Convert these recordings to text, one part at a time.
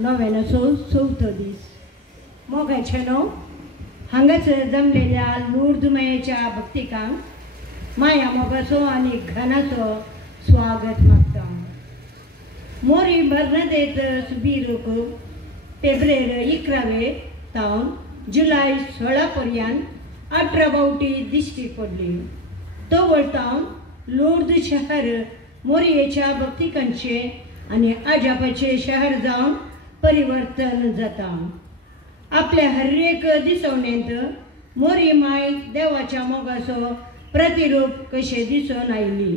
994 दीस मोगाचे न्हू हांगासर जमलेल्या लूर्द मायेच्या भक्तिकांक माया मोगाचो आनी घनाचो स्वागत मागता. मोरी बर्नादेत सुबीरूक फेब्रेर 11 तावन जुलय 16 पर्यंत 18 फावटी दिश्टी पडली. तो वळतावन लूर्द शहर मोरयेच्या भक्तिकांचे आनी आजापाचे शहर जावन परिवर्तन जाता. आपल्या हर एक दिसवणेंत मोरी माय देवाच्या मोगाचो प्रतिरूप कशें दिसून आयली.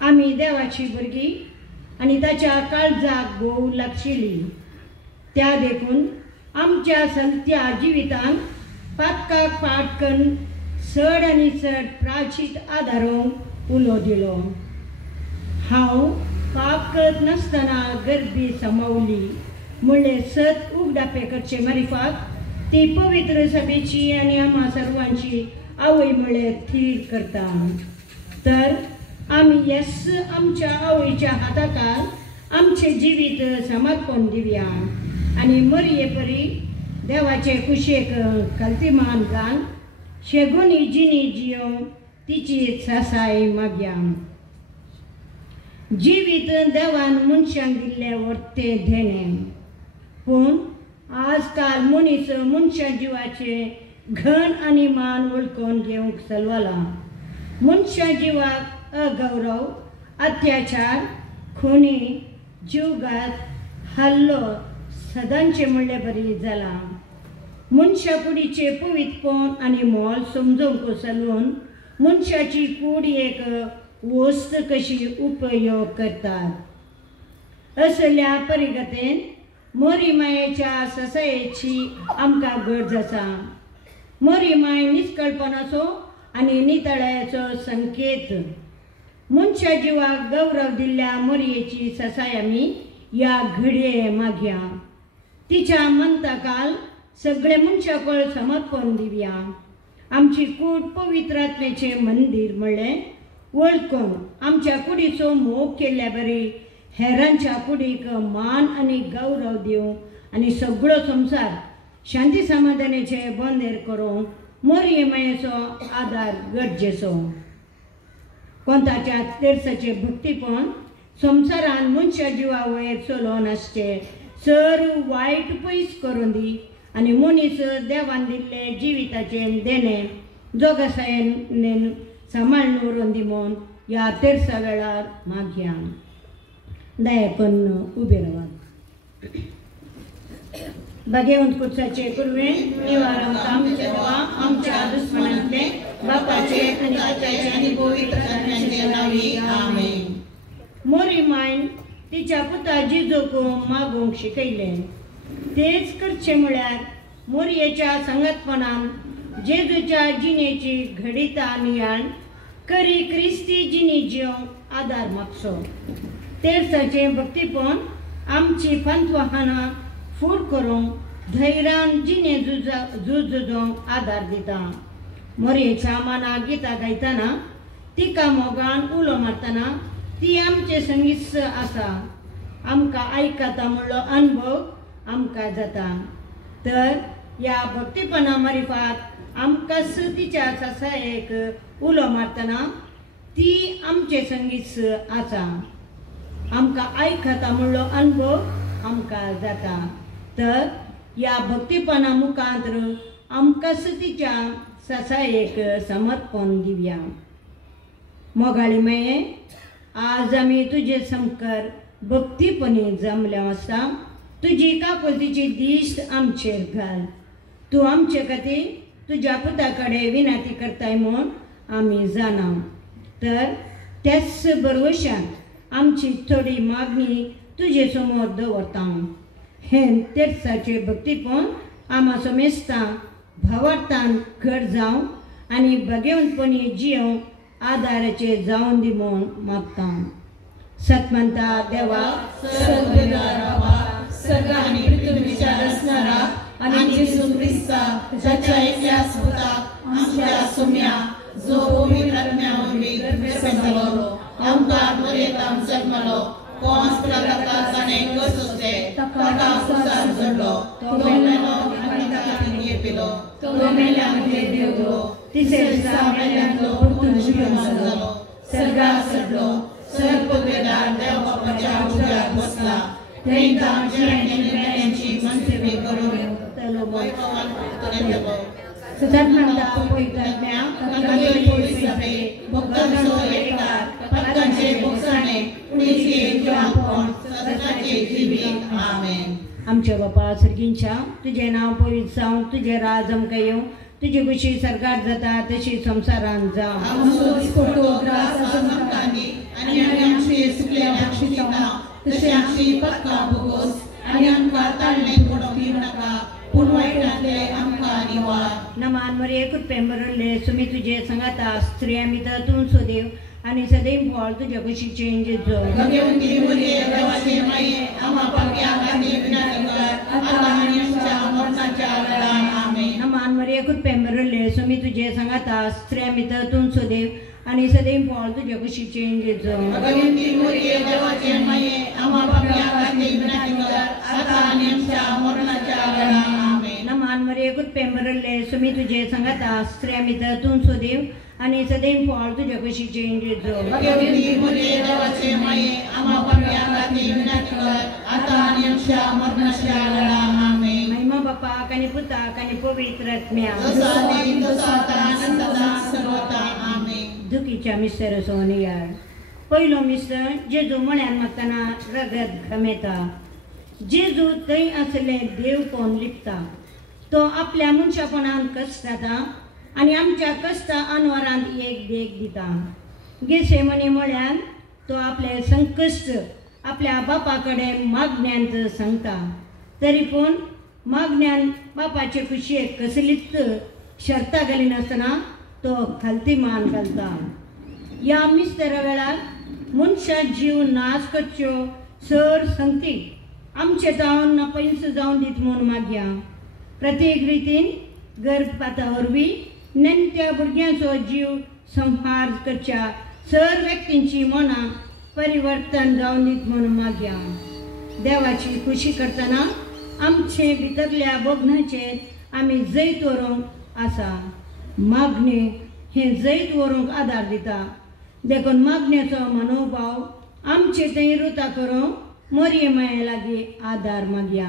आमी देवाची भुरगीं आनी ताच्या काळजाक भोव लागशिल्लीं. त्या देखून आमच्या चलत्या जिवितांत पातकाक पाट करून चड आनी चड प्राचीत आदारूंक उलो दिलो. हांव पाप करत नासतना गर्दी समावली म्हणले सत उगडापे करचे मारिफात ती पवित्र सभेची आनी आम्हा सर्वांची आवय म्हणले थीर करता. तर आमी येस आमच्या आवयच्या हाताकाल आमचे जिवीत समर्पण दिवया आनी मरये परी देवाचे कुशेक कल्तिमान घाल शेगुनी जिनी जियो तिची सासाय मागया. जिवीत देवान मनशांक दिल्ले वर्ते धेणे पूण आजकाल मनीस मनशा जिवाचे घण आनी मान वळखून घेवंक चलवला. मनशा जिवाक अगौरव अत्याचार खुणी जीवघात हल्लो सदांचे म्हणले बरी जाला. मनशा कुडीचे पवित्रपण आनी मोल समजूंक चलून मनशाची कूड एक वस्त कशी उपयोग करतात. असल्या परिगतेन मोरी मायेच्या ससायेची आमकां गरज आसा. मोरी माय निश्कळपणाचो आनी नितळायाचो संकेत. मनशा जिवाक गौरव दिल्ल्या मोरयेची ससाय आमी ह्या घडये मागया. तिच्या मंताकाल सगळे मनशाकळ समर्पण दिवया. आमची कूड पवित्र आत्म्याचे मंदिर म्हणले वळखून आमच्या कुडीचो मोग केल्ल्या बरी हेरांच्या कुडीक मान आनी गौरव दिवं आनी सगळो संवसार शांती समाधानाचे बंदेर करूंक मोरये मायेचो आदार गरजेचो. कोंताच्या तेरसाचे भक्तीपण संवसारान मनशा जिवा वयर चलोवन आसचे चर वायट पयस करून दी आनी मनीस देवान दिल्ले जिविताचे देणे जोगासायेन सांबाळून व्हरून दी म्हूण ह्या तेरसा वेळार मागया. दयापन उबे रावात. भगवंत कुर्साचे कुरवे निवार आमच्या देवा आमच्या दुश्मनांतले बापाचे आनी ताच्याचे आनी पवित्र आत्म्याचे नावी आमेन. मोरी मायन तिच्या पुता जिजूक मागूंक शिकयले. तेच करचे म्हळ्यार मोरयेच्या संगतपणान जेजूच्या जिणेची घडीता नियाळ करी क्रिस्ती जिणी जिवंक आदार मागचो. तेरसाचे भक्तीपण आमची पंतवाहनां फूड करूंक धैर्यान जिणे झुजूंक आदार दिता. मोरयेच्या मानाक गितां गायतना तिका मोगान उलो मारतना ती आमचे संगीत आसा. आमकां आयकता म्हणलो अनुभव आमकां जाता. तर ह्या भक्तीपणा मारिफात आमकां तिच्या ससायेक उलो मारतना ती आमचे संगीत आसा. आमकां आयकता म्हणलो अनुभव आमकां जाता. तर ह्या भक्तीपणा मुखांतर आमकां तिच्या ससायेक समर्पण दिवया. मोगाळी माये आज आमी तुजे समकार भक्तीपणी जमले आसा. तुजी काकुलतीची दिश्ट आमचेर घाल. तूं आमचे खातीर तुज्या पुता कडेन विनंती करताय म्हूण आमी जाणा. तर त्याच भरवशान आमची थोडी मागणी तुजे समोर दवरता. हें तेरसाचे भक्तीपण आमाचो मेस्तां भावार्थान घट जावं आनी भगवंतपणी जियों आदाराचे जावन दी म्हूण मागता. सतमंता देवा सगळ्यांनी पृथ्वीच्या रचणारा आणि येशू ख्रिस्ता ज्याच्या एकल्याच पुताक आमच्या सुम्या जो पवित्र आत्म्यावरवी गर्भे संतलो आमकां बरेताम जन्मलो कोंस प्रगताचाने कसोसे तका उसार जोडलो तो मेलो आणि ताका पिलो तो मेल्यामध्ये देवलो तिसरे दिसा मेल्यांतलो परतून जिवंत जालो सर्गाक चडलो सर्प वेदार देव बापाच्या उजव्याक बसला थंय जावन जिणेंनी मेल्यांची मनसेवी करून तेलो वैभवान परतलो सदात्मंता पवित्रात्म्या सभे भक्तांचो एककार भक्तांचे भोगसाणे पुणेचे जीवापण सदाचे जिवीत आमेन. आमच्या बापा सर्गींच्या तुझे नाव पवित्र जावं तुझे राज आमकां येवं तुझी कुशी सरकार जाता तशी संवसारान जावं. आमचो दिसपट्टो त्रास आमकांनी आनी आमचे सुकलेल्यांक शिता तशें आमची पत्कां भोगोस आनी आमकां ताळणे पडोवंक दिवं नाका पूण वायटांतले आमकां निवार. नमान मरे कृपेन बरयल्ले सुमी तुजे सांगाता स्त्रिया भितर तूं सोदेव आनी सदैव फळ तुज्या कुशीचे जेजू. भगवंती मरिये देवाचे माये आम्हा पापयांक खातीर विनंती कर आतां आनी आमच्या मरणाच्या वेळार आमेन. नमान मरे कृपेन बरयल्ले सुमी तुजे सांगाता स्त्रिया भितर तूं सोदेव आनी सदैव फळ तुज्या कुशीचे जेजू. भगवंती मरिये देवाचे माये आम्हा पापयांक खातीर विनंती कर आतां आनी आमच्या मरणाच्या वेळार आमेन. नमान मरे कृपेन बरयल्ले सुमी तुजे सांगाता स्त्रिया भितर तूं सोदेव आनी सदैव फळ तुज्या कुशीचे जेजू. भगवंती मरिये देवाचे माये आम्हा पापयांक खातीर विनंती कर आतां आनी आमच्या मरणाच्या वेळार आमेन. महिमा बापाक आनी पुताक आनी पवित्र आत्म्या जसा आदी तसा आता आनी सदा सर्वदा आमेन. दुखीच्या मिस्तर सोन यार पयलो मिस्तर जेजू म्हण्यान मागतना रगत घमेता. जेजू थंय आसले देव कोण लिपता तो आपल्या मनशापणान कश्ट जाता आनी आमच्या कश्टा अनवरांत एक देख दिता. गेसेमनी म्हळ्यार तो आपले संकश्ट आपल्या बापा कडेन मागण्यांत सांगता. तरी पूण मागण्यान बापाचे कुशेक कसलीच शर्तां घालिनासतना तो खालती मान घालता. ह्या मिस्तेरा वेळार मनशा जीव नाश करच्यो सर संगती आमचे जावन नापयस जावन दीत म्हूण मागया. प्रत्येक रितीन गर्भपाता वरवीं नेणट्या भुरग्यांचो जीव संहार करच्या सर व्यक्तींची मनां परिवर्तन जावन दीत म्हूण मागया. देवाची खुशी करतना आमचे भितरल्या बगनाचेर आमी जैत व्हरूंक आसा. मागणे हे जैत व्हरूंक आदार दिता. देखून मागण्याचो मनोभाव आमचे थंय रुता करूंक मरिये माये लागीं आदार मागया.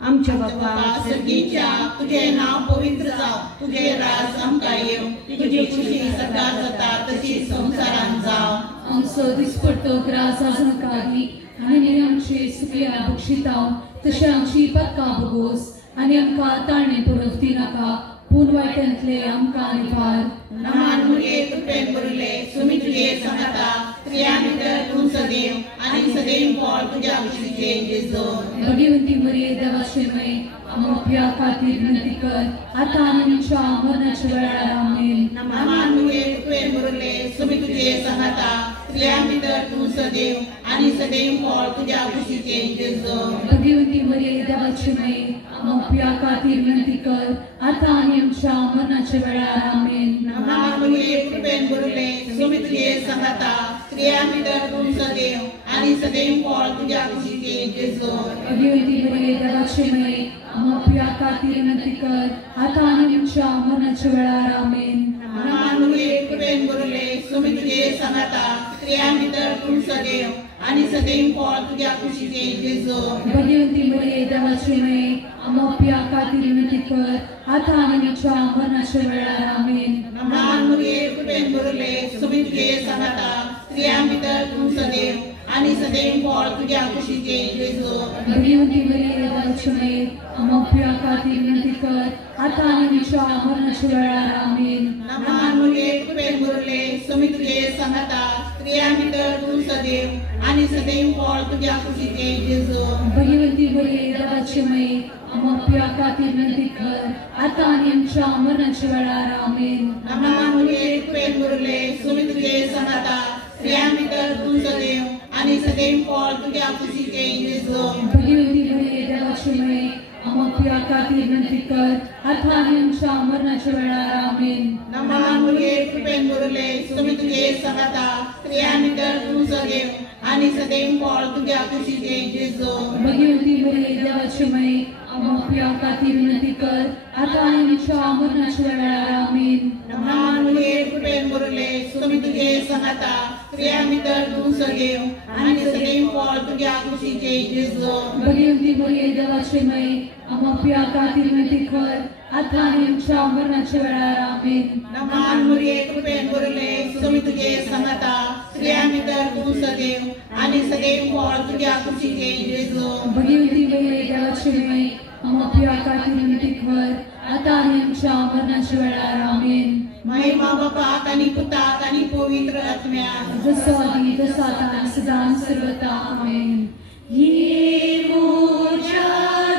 आमच्या बापा सर्गीच्या तुझे नाव पवित्र जावं तुझे राज आमकां येवं तुझी खुशी सरकार जाता तशी संवसारान जावं. आमचो दिसपट्टो त्रास आमकां दी आनी आमचे सुकल्या बक्षितांव तशें आमची पत्कां भोगोस आनी आमकां ताळणे पडोवंक दी नाका पूण वायटांतले आमकां निवार. नमान मरिये कृपेन बरयल्ले सुमी तुजे सांगाता स्त्रियां भितर तूं सदैव आनी सदैव फळ तुज्या कुशीचे जेजू. भगवंती मरिये देवाचे माये आमच्या खातीर विनंती कर आतां आनी आमच्या मरणाच्या वेळार आमेन. नमान मरिये कृपेन बरयल्ले सुमी तुजे सांगाता स्त्रियां भितर तूं सदैव आनी सदैव फळ तुज्या कुशीचे जेजू. भगवंती मरिये देवाचे माये आमच्या खातीर विनंती कर आतां आनी आमच्या मरणाच्या वेळार आमेन. नमान मरिये कृपेन बरयल्ले सुमी तुजे सांगाता स्त्रियां भितर तूं सदैव आनी सदैव फळ तुज्या कुशीचे जेजू. भगवंती मरिये देवाचे माये आमच्या खातीर विनंती कर आतां आनी आमच्या मरणाच्या वेळार आमेन. नमान मरिये कृपेन बरयल्ले सुमी तुजे सांगाता स्त्रियां भितर तूं सदैव आनी सदैव फळ तुज्या कुशीचे जेजू. भगवंती मरिये देवाचे माये आमच्या खातीर विनंती कर आतां आनी आमच्या मरणाच्या वेळार आमेन. नमान मरिये कृपेन बरयल्ले सुमी तुजे सांगाता स्त्रियां भितर तूं सदैव आनी सदैव फळ तुज्या कुशीचे जेजू. भगवंती मरिये देवाचे माये आमच्या खातीर विनंती कर आतां आनी आमच्या मरणाच्या वेळार आमेन. नमान मरिये कृपेन बरयल्ले सुमी तुजे सांगाता स्त्रियां भितर तूं सदैव आनी सदैव फळ तुज्या कुशीचे जेजू. भगवंती मरिये देवाचे माये आमच्या खातीर विनंती कर आतां आनी आमच्या मरणाच्या वेळार आमेन. नमान मरिये कृपेन बरयल्ले सुमी तुजे सांगाता स्त्रियां भितर तूं सदैव आनी सदैव फळ तुज्या कुशीचे जेजू. भगवंती मरिये देवाचे माये आमच्या खातीर विनंती कर आता आणि आमच्या मरणाच्या वेळार आमेन. नमान मुर्गे कृपेन बुरले सुमी तुझे सगाता स्त्रियां भितर तू सदैव आणि सदैव फळ तुझ्या कुशीचे जेजू. भगवती मरिये देवाची माई आमच्या खातीर विनंती कर आता आणि आमच्या मरणाच्या वेळार आमेन. नमान मुर्गे कृपेन बुरले सुमी तुझे सगाता स्त्रियां भितर तू सदैव आणि सदैव फळ तुझ्या कुशीचे जेजू. भगवती मरिये देवाची माई आमच्या खातीर विनंती कर आता आणि आमच्या मरणाच्या वेळार आमेन. नमान मुर्गे कृपेन बुरले सुमी तुझे सगाता स्त्रियां भितर तू सदैव आणि सदैव फळ तुझ्या कुशीचे जेजू. भगवती मरिये देवाची माई आमच्या खातीर विनंती कर आता आणि आमच्या मरणाच्या वेळार आमेन. महिमा बापाक आणि पुताक आणि पवित्र आत्म्याक जसो आधी तसो आता सदा सर्वदा आमेन. ये मोच्या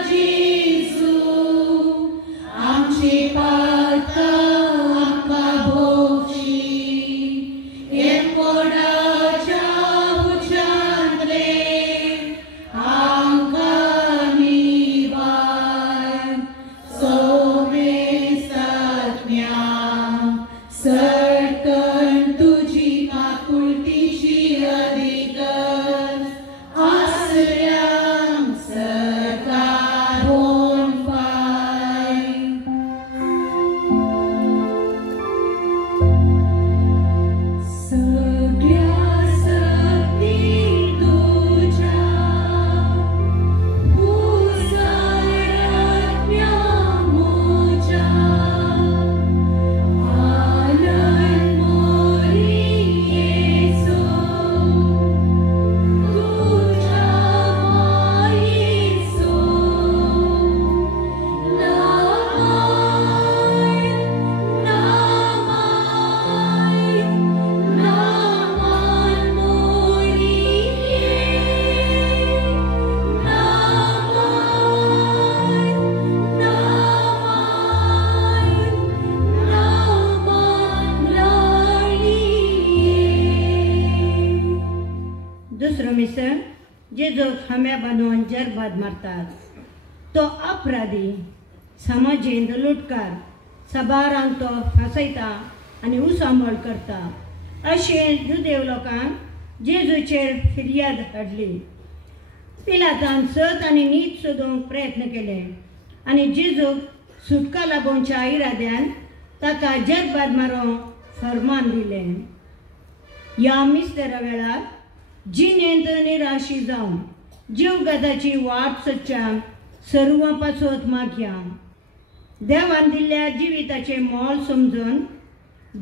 जेजू आमचे पातळ आमकां भोगशी हे कोणाच्या उच्चांतले आमकां निवार सोमे सात्म्या सर्कन तुझी काकुळतीची अधिकर आसऱ्यांक सरकार होऊन पाय. सगळ्या सक्ती तुझ्या उजाळ्यातल्या मोच्या आनंद मोरी येसो तुझ्या मायेचो नामान मोरी दुसरो मिसळ जेजो खांब्या बांदून जरबाद मारतात. तो अपराधी समाजेंत लुटकार सबारांक तो फासयता आनी उसांबळ करता. अशें जुदेव लोकांक जेजूचेर फिर्याद हाडली. पिलातान सत आनी नीत सोदूंक प्रयत्न केले आनी जेजूक सुटका लागोवच्या इराद्यान ताका जरबाद मारूंक फर्मान दिलें. ह्या मिस्तेरा वेळार जिणेंत निराशी जावन जीवघाताची वाट सोदच्या सर्वां पासत मागया. देवान दिल्ल्या जिविताचे मोल समजून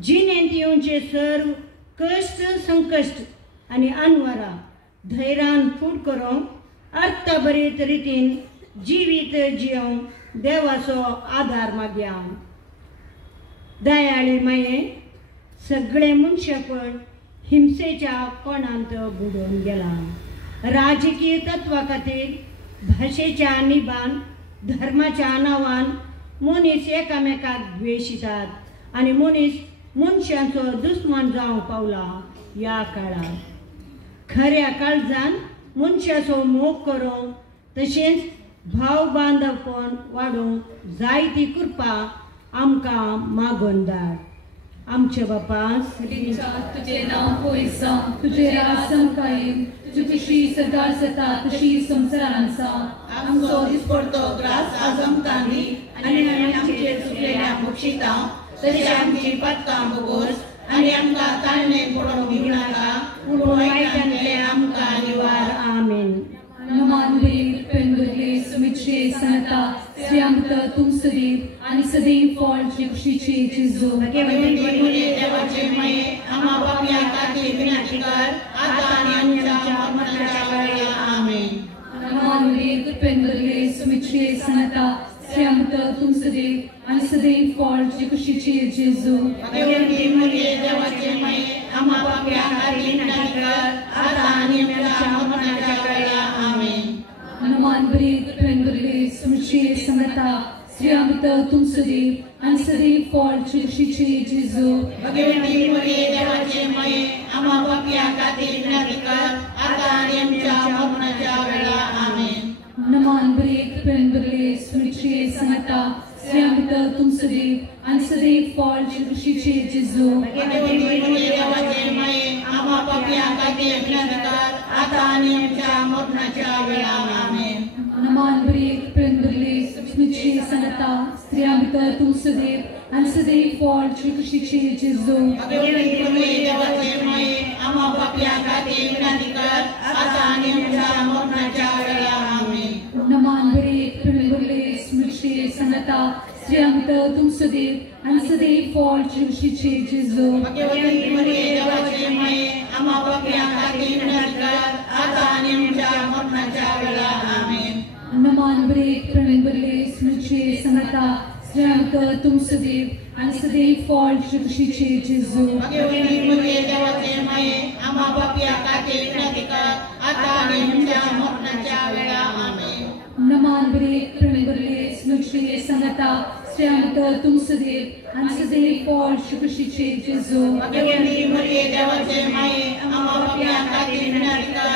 जिणेंत येवचे सर्व कश्ट संकश्ट आनी आनवारां धैर्यान फूट करूंक अर्थबरीत रितीन जिवीत जियोंक देवाचो आदार मागया. दयाळी माये सगळे मनशापण हिंसेच्या कोणांत बुडून गेला. राजकीय तत्वा खातीर भाशेच्या निबान धर्माच्या नांवान मनीस एकामेकाक द्वेशितात आनी मनीस मनशांचो दुस्मान जावंक पावला. ह्या काळांत खऱ्या काळजान मनशाचो मोग करूंक तशेंच भाव बांदवपण वाडोवंक जायती कृपा आमकां मागून धाड. आमचे बापा तुझे नाव होय जावं, तुझे राज समकायीन, तुझी कशी सदां जाता तशी संवसारांत जावं. आमचो दिसपडतो ग्रास आज आमकां दी आनी आमचेर चुकलेल्या बक्षिता तशें आमची पत्कां भोगोस आनी आमकां ताळणें पडोवंक दिवं नाका पूण वायटांतले आमकां निवार. आमीन. नमानवेर पेंगुरले सुमिचे सनता श्यामत तुम सदैव आणि सदैव फळ जिवशीचे जेजू. देवाचे माये आम्हा पापया खातीर विनंती कर आता आनी आमच्या मरणाच्या वेळार. आमीन. नमानवेर पेंगुरले सुमिचे सनता श्यामत तुम सदैव आणि सदैव फळ जिवशीचे जेजू. देवाचे माये आम्हा पापया खातीर विनंती कर आता आनी आमच्या मरणाच्या वेळार. आमीन. हनुमान बरीत पेंगुरले सुमिचे सनता श्यामत तुम सदैव आणि सदैव फळ जिवशीचे जेजू. भगवती मरिये देवाचे माये आम्हा पापया खातीर विनंती कर आता आनी आमच्या मरणाच्या वेळार. आमीन. नमान बरीत पेंगुरले सुमिचे सनता श्यामत खातीर विनंती कर आता आनी आमच्या मरणाच्या वेळार आमेन. नमान बरेक प्रेमबरले स्मितचे संगता स्त्रियां भितर तूं सदैव आनी सदैव फळ कुशीचे जेजू. देवाचे माये आम्हा पापयां खातीर विनंती कर आता आनी आमच्या मरणाच्या वेळार आमेन. नमान बरेक प्रेमबरले स्मितचे संगता स्त्रियां भितर तूं सदैव आनी सदैव फळ कुशीचे जेजू. देवाचे माये आम्हा पापयां खातीर विनंती कर आता आनी आमच्या मरणाच्या वेळार आमेन. नमान बरेक प्रेमबरले स्मितचे संगता स्त्रियां भितर तूं सदैव आनी सदैव फळ कुशीचे जेजू. देवाचे माये आम्हा पापयां खातीर विनंती कर आता आनी आमच्या मरणाच्या वेळार आमेन. नमान बरेक प्रेमबरले स्मितचे संगता स्त्रियां भितर तूं सदैव आनी सदैव फळ कुशीचे जेजू. देवाचे माये आम्हा पापयां खातीर विनंती कर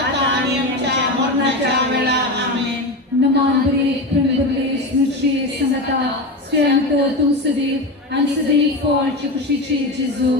आता आनी आमच्या मरणाच्या वेळार आमेन. नमान बरेक प्रेमबरले स्मितचे संगता स्त्रियां भितर तूं सदैव आनी सदैव फळ कुशीचे जेजू.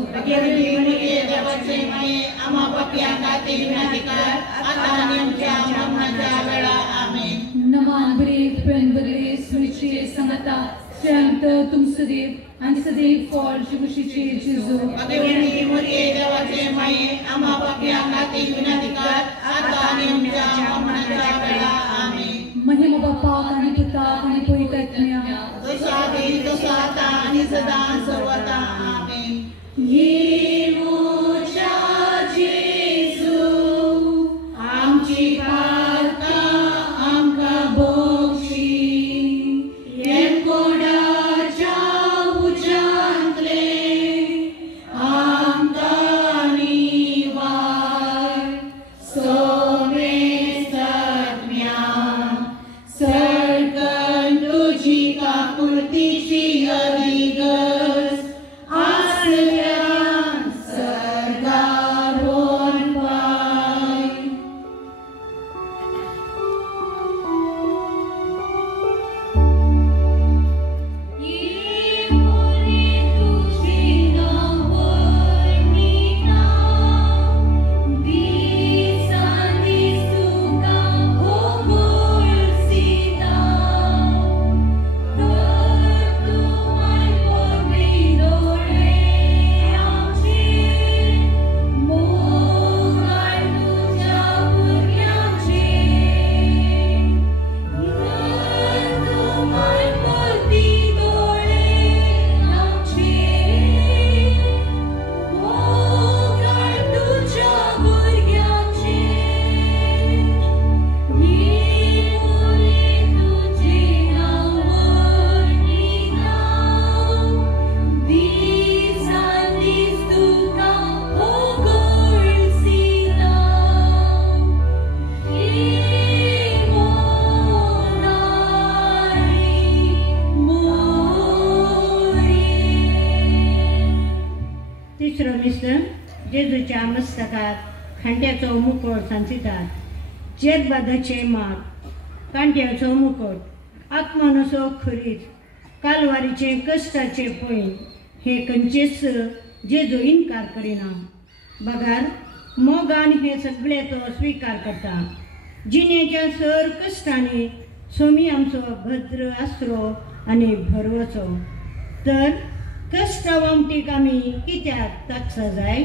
देवाचे माये आम्हा पापयां खातीर विनंती कर आता आनी आमच्या मरणाच्या वेळार आमेन. नमान बरेक प्रेमबरले स्मितचे संगता स्त्रियां भितर तूं सदैव आनी सदैव फळ कुशीचे जेजू. देवाचे माये आम्हा पापयां खातीर विनंती कर आता आनी आमच्या मरणाच्या वेळार आमेन. महिमा बापाक आनी पुताक आनी पवित्रात्म्याक जसो आदी तसो आतां आनी सदां सर्वदा आमेन. आमची पातकां आमकां बक्षी येणकोडाच्या उजांतले आमकां निवार सोमे सत्म्या सडकन तुजी काकुळतीची अदिगस आसल्यान सरकार रोन पाय. तिसरो मिस्टर जेजूच्या मस्तकात खांट्याचो मुकुट सांचितात. जेदबादाचे माग कांट्याचो मुकुट आत्मनसो खरीच कालवारीचे कश्टाचे पै हे खंयचेच जेजू इन्कार करिना. बगार मोगान हे सगळे तो स्वीकार करता. जिणेच्या सर कश्टांनी सोमी आमचो भद्र आसरो आनी भरवचो. तर कष्टवंतीक आमी कित्याक ताकसा जाय?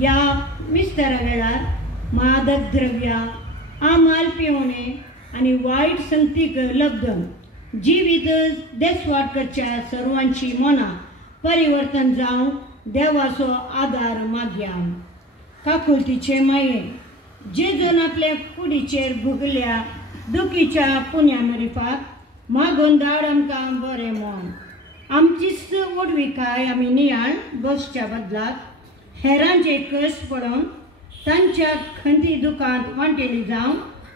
या मिस्तारा वेळार मादक द्रव्या आमाल पिवणे आनी वायट संगतीक लब्धन जिवीत देसवाडकरच्या सर्वांची मनां परिवर्तन जावं देवाचो आदार मागया. काकुळतीचे माये जेजून आपल्या कुडीचेर भोगल्या दुखीच्या पुण्या मरिफाक मागून धाड आमकां बरें मन. आमचीच ओडविकाय आमी नियाळ बसच्या बदलाक हेरांचे कश्ट पडोवन तांच्या खंती दुखांत वांटेली जावं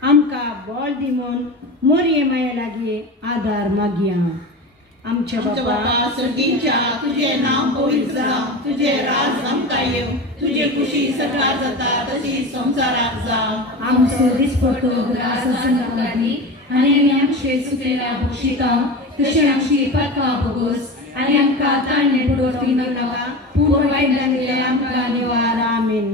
आमकां बळ दिमोन मोरये माये लागीं आदार मागया. आमच्या बापा सर्गीच्या तुझे नाम पवित्र जावं, तुझे राज आमकां येवं, तुझी खुशी सकाळ जाता तशी संसाराक जावं. आमचो दिसपटो ग्रास आसना दी आनी आमचे सुकेला बक्षिता तशी आमची पातकां भोगोस आनी आमकां ताणणे पडोवपी नाका पूण वायट जाल्ले आमकां निवार. आमीन.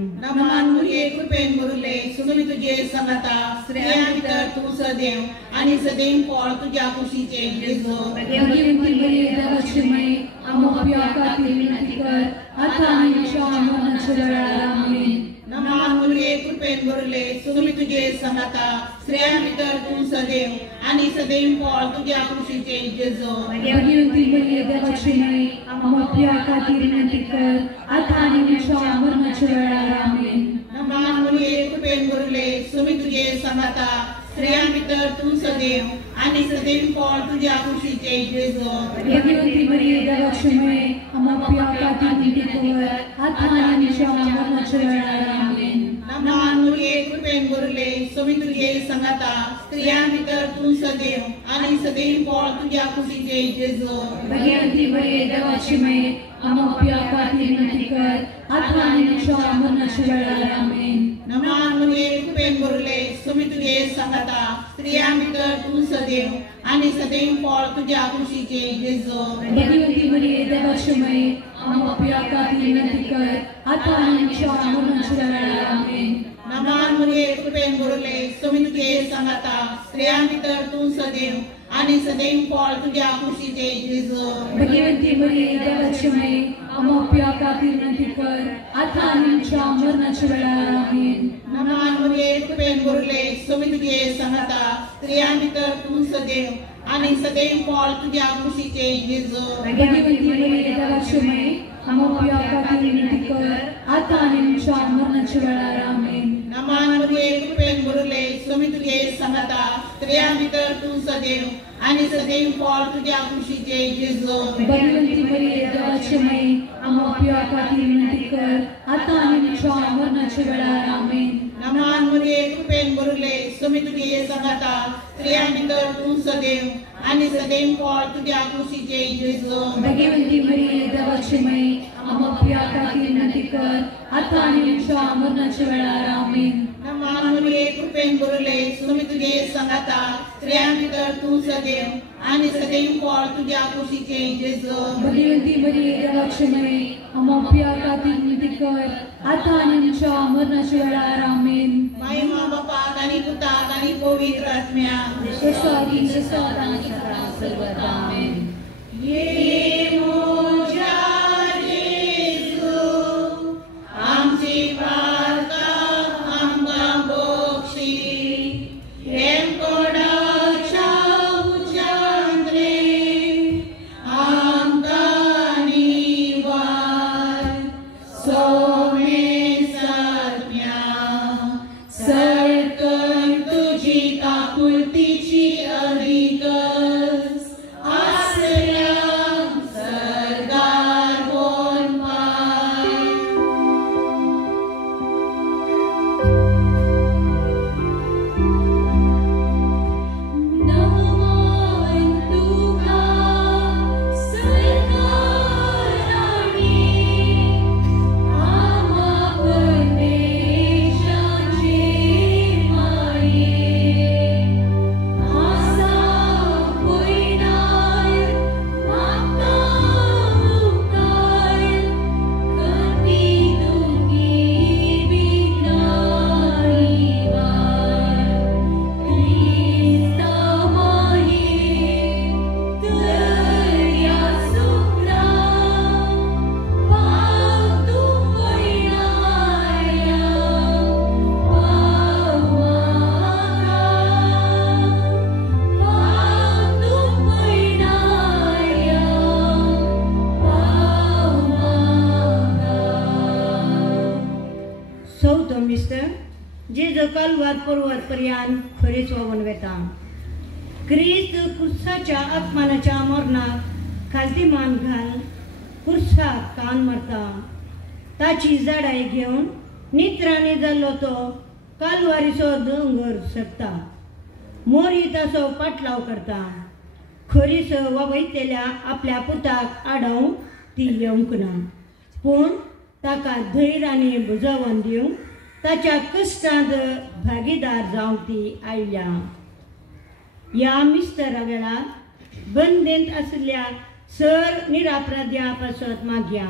सुमी तुझे सांगता स्त्रियां भितर तू सदैव आणि सदैव पोळ तुझ्या कुशीचे जेजू भगवंती मरिये देवाची माय आमच्या खातीर विनंती कर आता आनी आमच्या मरणाच्या वेळार आमेन नमान मुलगे कृपेन भरले सुमी तुझे सांगता स्त्रियां भितर तू सदैव आणि सदैव पोळ तुझ्या कुशीचे जेजू भगवंती मरिये देवाची माय आमच्या खातीर विनंती कर आता आनी आमच्या मरणाच्या वेळार आमेन नमान मुलगे कृपेन भरले सुमी तुझे सांगता स्त्रियां भितर तू सदैव आणि सदैव पोळ तुझ्या कुशीचे जेजू भगवंती मरिये देवाची माय आमच्या खातीर विनंती कर आता आनी आमच्या मरणाच्या वेळार आमेन नमान मुलगे कृपेन भरले सुमी तुझे सांगता स्त्रियां भितर तू सदैव आणि सदैव पोळ तुझ्या कुशीचे जेजू भगवंती मरिये देवाची माय आमच्या खातीर विनंती कर आता आनी आमच्या मरणाच्या वेळार आमेन नमान मुलगे कृपेन भरले सुमी तुझे सांगता स्त्रियां भितर तू सदैव आणि सदैव पोळ तुझ्या कुशीचे जेजू भगवंती मरिये देवाची माय आमच्या खातीर विनंती कर आता आनी आमच्या मरणाच्या वेळार आमेन नमान मुलगे कृपेन भरले सुमी तुझे सांगता स्त्रियां भितर तू सदैव आणि सदैव पोळ तुझ्या कुशीचे जेजू भगवंती मरिये देवाची माय आमच्या खातीर विनंती कर आता आनी आमच्या मरणाच्या वेळार आमेन नमान मुलगे कृपेन भरले सुमी तुझे सांगता स्त्रियां भितर तू सदैव आणि सदैव पोळ तुझ्या कुशीचे जेजू भगवंती मरिये देवाची माय आमच्या खातीर विनंती कर आता आनी आमच्या मरणाच्या वेळार आमेन नमान मुलगे कृपेन भरले सुमी तुझे सांगता स्त्रियां भितर तू सदैव आणि सदैव पोळ तुझ्या कुशीचे जेजू भगवंती मरिये देवाची माय आमच्या खातीर विनंती कर आता आनी आमच्या मरणाच्या वेळार आमेन नमान मुलगे कृपेन भरले सुमी तुझे सांगता स्त्रियां भितर तू सदैव आणि सदैव पोळ तुझ्या कुशीचे जेजू भगवंती मरिये देवाची माय आमच्या खातीर विनंती कर आता आनी आमच्या मरणाच्या वेळार आमेन नमान मुलगे कृपेन भरले सुमी तुझे सांगता स्त्रियां भितर तू सदैव आणि सदैव पोळ तुझ्या कुशीचे जेजू भगवंती मरिये देवाची माय आमच्या खातीर विनंती कर आता आनी आमच्या मरणाच्या वेळार आमेन महिमा बापाक आणि पुताक आणि पवित्र आत्म्याक जसो आदी तसो आता आनी सदां आमेन ये मोजा जेजू आमची वार्ता आमकां बक्षी हेम कोडाच्या उजांद्रे आमकां निवार सोमे सात्म्या सरकन तुजी काकुळतीची अधिकस आसल्या सरदार कोण पाय नमन तुका सरदाराणी आम्हा परमेशाची माये आसा पयनाय म्हाका उपकार कधी तुमी बिनाई वार क्रिस्ता माये दर्या सुकला पाव तू पयनाया पाव म्हाका पाव तू पयनाया पाव म्हाका चवथो मिस्टर जेजो कालवार पर्वत पर्यंत खरीच वावून वेता क्रिस्त कुर्साच्या आत्मानाच्या मरणाक खालती मान घाल कुर्साक कान मारता ताची झाडाय घेवन नित्रांनी जाल्लो तो कालवारीचो दोंगर सरता मोरी ताचो पाटलाव करता खरीच वावयतेल्या आपल्या पुताक आडावंक ती येवंक ना पूण ताका धैर्य आनी बुजावण दिवंक ताच्या कश्टांत भागीदार जावंक ती आयल्या ह्या मिस्तरा वेळार बंदेंत आशिल्ल्या सर निरापराध्या पासत मागया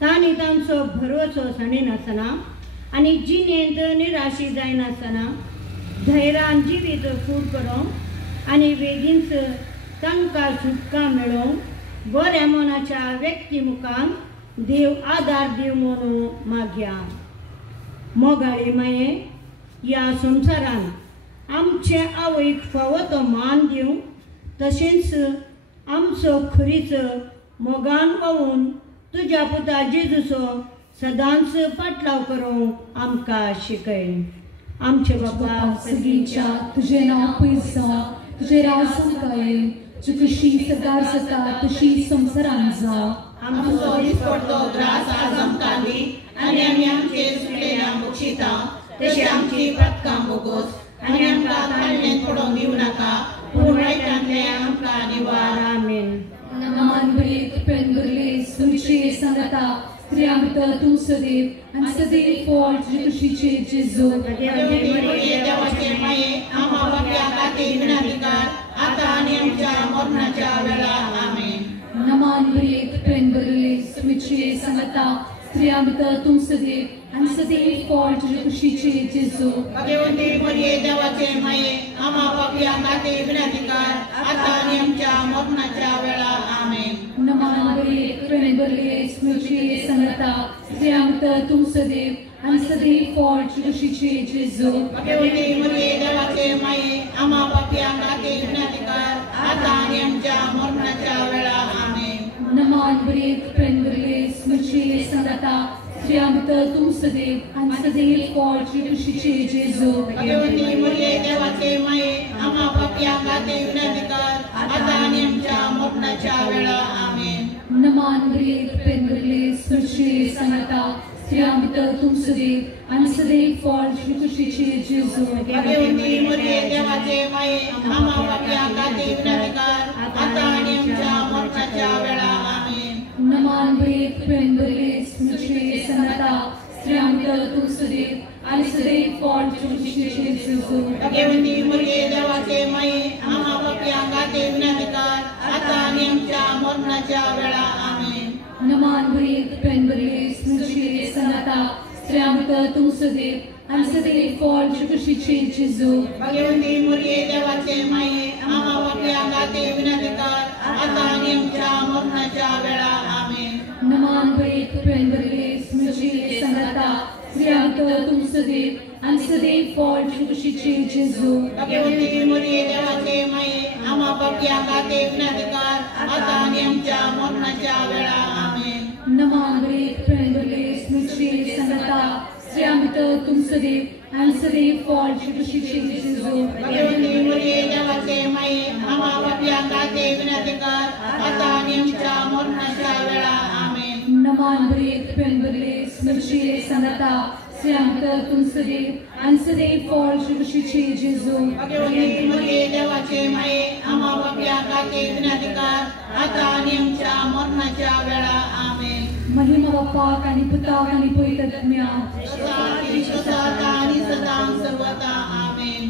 तांणी तांचो भरवसो साणीनासतना आनी जिणेंत निराशी जायनासतना धैर्यान जिवीत फूड करूंक आनी बेगीनच तांकां सुटका मेळोवंक बऱ्या मनाच्या व्यक्ती मुखार देव आदार दिव म्हणून मागया. मोगाळी माये, ह्या संवसारान आमचे आवयक फावो तो मान दिवं, तशेंच आमचो खरीच मोगान वावून तुज्या पुता जेजूचो सदांच पाटलाव करूंक आमकां शिकय. आमचे बापा सर्गीच्या तुझे नाव पयस जावं, तुझे राज संकाये, तू कशी सदार जाता तशी संवसारान जावं. आमचो दिसपडटो त्रास आज आमकां दी आनी आमी आमचे सुटलेल्या बक्षिता तशी आमची पथकां बोगोस आनी आमकां काडलें पडोवंक दिवं नाका, पूण वायटांतले आमकां निवार. आमेन. नमान बरेक पेंगरले सुचे सांगता स्त्रियां भितर तूं सदैव आनी सदैव फळ तुजे कुशीचे जेजू. देवाचे माये, आम्हा बापया खातीर विनंतीकार, आतां आनी आमच्या मरणाच्या वेळार. आमेन. नमान बरेक पेंगरले सुचे सांगता स्त्रियां भितर तूं सदैव आनी सदैव फळ तुजे कुशीचे जेजू. भगवंती मरिये, देवाचे माये, आम्हा बापया खातीर विनंतीकार, आतां आनी आमच्या मरणाच्या वेळार. आमेन. नमान बरेक पेंगरले सुचे सांगता स्त्रियां भितर तूं सदैव आनी सदैव फळ तुजे कुशीचे जेजू. भगवंती मरिये, देवाचे माये, आम्हा बापया खातीर विनंतीकार, आतां आनी आमच्या मरणाच्या वेळार. आमेन. नमान बरेक पेंगरले सुचे सांगता स्त्रियां भितर तूं सदैव आनी सदैव फळ तुजे कुशीचे जेजू. भगवंती मरिये, देवाचे माये, आम्हा बापया खातीर विनंतीकार, आतां आनी आमच्या मरणाच्या वेळार. आमेन. नमान बरेक पेंगरले सुचे सांगता स्त्रियां भितर तूं सदैव आनी सदैव फळ तुजे कुशीचे जेजू. भगवंती मरिये, देवाचे माये, आम्हा बापया खातीर विनंतीकार, आतां आनी आमच्या मरणाच्या वेळार. आमेन. नमान बरेक पेंगरले सुचे सांगता स्त्रियां भितर तूं सदैव आनी सदैव फळ तुजे कुशीचे जेजू. भगवंती मरिये, देवाचे माये, आम्हा बापया खातीर विनंतीकार, आतां आनी आमच्या मरणाच्या वेळार. आमेन. नमान बरेक पेंगरले सुचे सांगता स्त्रियां भितर तूं सदैव आनी सदैव फळ तुजे कुशीचे जेजू. भगवंती मरिये, देवाचे माये, आम्हा बापया खातीर विनंतीकार, आतां आनी आमच्या मरणाच्या वेळार. आमेन. नमान बरेक पेंगरले सुचे सांगता स्त्रियां भितर तूं सदैव आनी सदैव फळ तुजे कुशीचे जेजू. भगवंती मरिये, देवाचे माये, आम्हा बापया खातीर विनंतीकार, आतां आनी आमच्या मरणाच्या वेळार. आमेन. नमान बरेक पेंगरले सुचे सांगता स्त्रियां भितर तूं सदैव आनी सदैव फळ तुजे कुशीचे जेजू. भगवंती मरिये, देवाचे माये, आम्हा बापया खातीर विनंतीकार, आतां आनी आमच्या मरणाच्या वेळार. आमेन. नमान बरेक पेंगरले सुचे सांगता स्त्रियां भितर तूं सदैव आनी सदैव फळ तुजे कुशीचे जेजू. भगवंती मरिये, देवाचे माये, आम्हा बापया खातीर विनंतीकार, आतां आनी आमच्या मरणाच्या वेळार. आमेन. महिमा बापाक आनी पुताक आनी पवित्र आत्म्याक सदा आनी सदां सर्वदा. आमेन.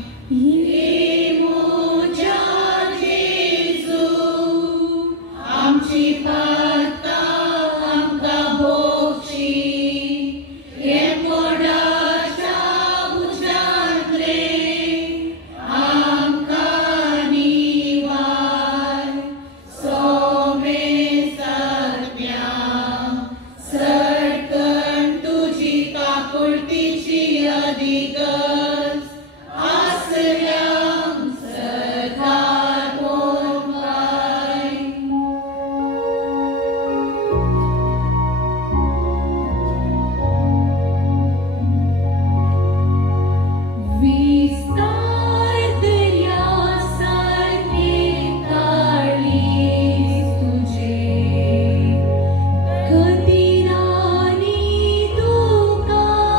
आमची पातका आमकां भोगशी, हे कोणाच्या उजांतले आमकां निवार. सोमे सर्म्या सडकण तुजी काकुळटीची अधिगस, आसऱ्यांक सरकार मोनवाय. विस्तार दर्या सारके काळीज तुजे, कधी रानी तुकाय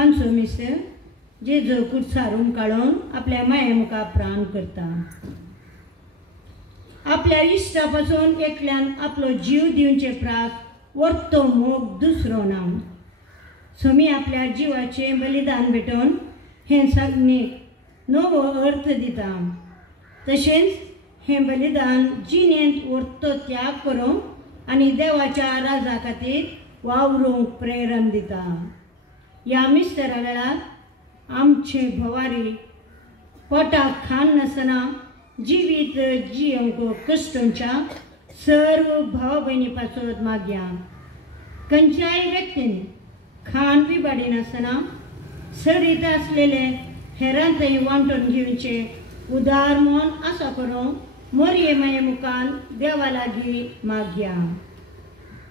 पांचवो मिस्टर जेजो कुडसारून काढून आपल्या माये मुखार प्राण करता. आपल्या इश्टापासून एकल्यान आपलो जीव दिवचे प्रास वर्तो मोग दुसरो ना. समी आपल्या जिवाचे बलिदान भेटून हे सगळ्यांक नवो अर्थ दिता. तशेंच हे बलिदान जिणेंत वर्तो त्याग करूंक आनी देवाच्या राजा खातीर वावरूंक प्रेरण दिता. ह्या मिस्टरा वेळार आमचे भवारी पोटाक खाण नासतना जिवीत जियोंक कश्टांच्या सर्व भाव भयणी पासत मागया. खंयच्याय व्यक्तीन खाण पिबाडी नासतना सरीत आसलेले हेरांतय वांटून घेवचे उदार मन आसा करूं मोरये माये मुखार देवा लागीं मागया.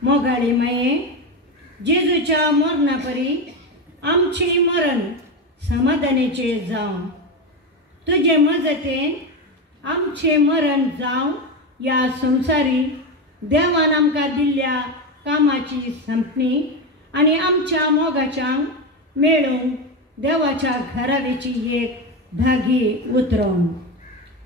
मोगाळी माये, जेजूच्या मरणा परी आमचे मरण समाधानाचे जावं. तुजे मजतेन आमचे मरण जावं. ह्या संवसारी देवान आमकां दिल्ल्या कामाची संपणी आनी आमच्या मोगाच्यांक मेळूंक देवाच्या घरावेची एक धागी उतरोवन.